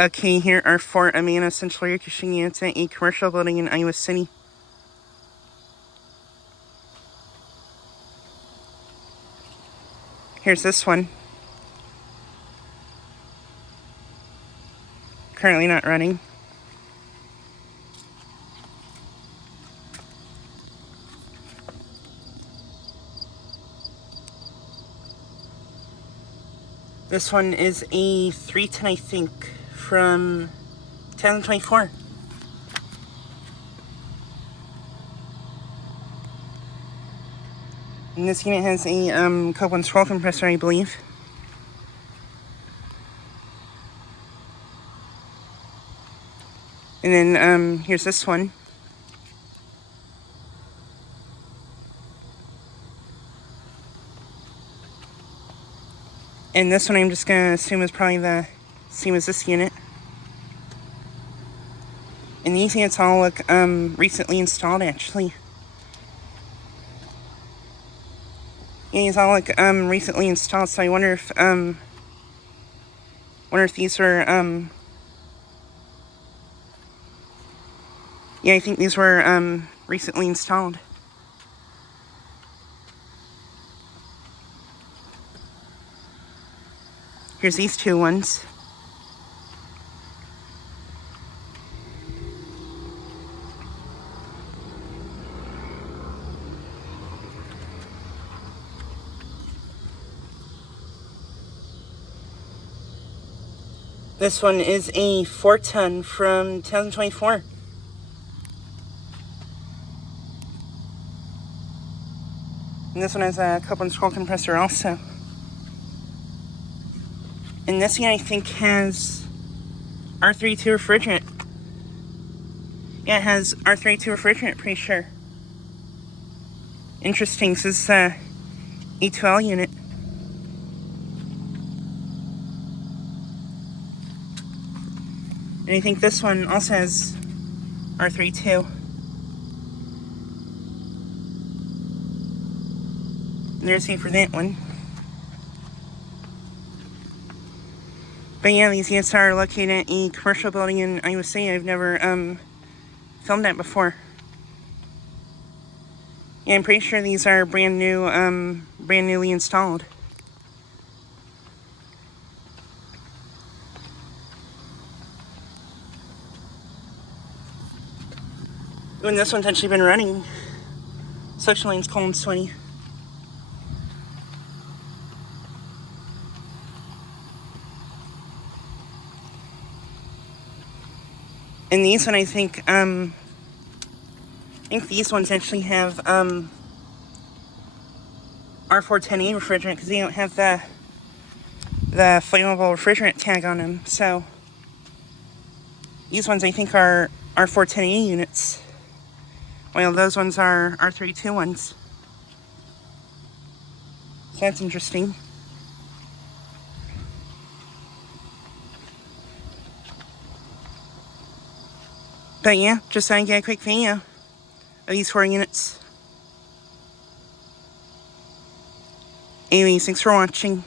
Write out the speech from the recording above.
Okay, here are 4 Amana central air conditioning units at a commercial building in Iowa City. Here's this one. Currently not running. This one is a 310, I think, from 2024. And this unit has a Copeland swirl compressor, I believe. And then here's this one. And this one I'm just gonna assume is probably the same as this unit. And these units all look recently installed, actually. Yeah, these all look recently installed, so I wonder if these were yeah, I think these were recently installed. Here's these 2 ones. This one is a 410 from 2024. And this one has a Copeland swirl compressor also. And this one I think has R32 refrigerant. Yeah, it has R32 refrigerant, pretty sure. Interesting, this is a A2L unit. And I think this one also has R32. And there's the for that one. But yeah, these units are located at a commercial building in Iowa City. I've never filmed that before. Yeah, I'm pretty sure these are brand newly installed. And this one's actually been running. Suction line's cold and sweaty. And these one, I think these ones actually have R410A refrigerant because they don't have the flammable refrigerant tag on them. So these ones I think are R410A units, while those ones are R32 ones. So that's interesting. But yeah, just thought I'd get a quick video of these 4 units. Anyways, thanks for watching.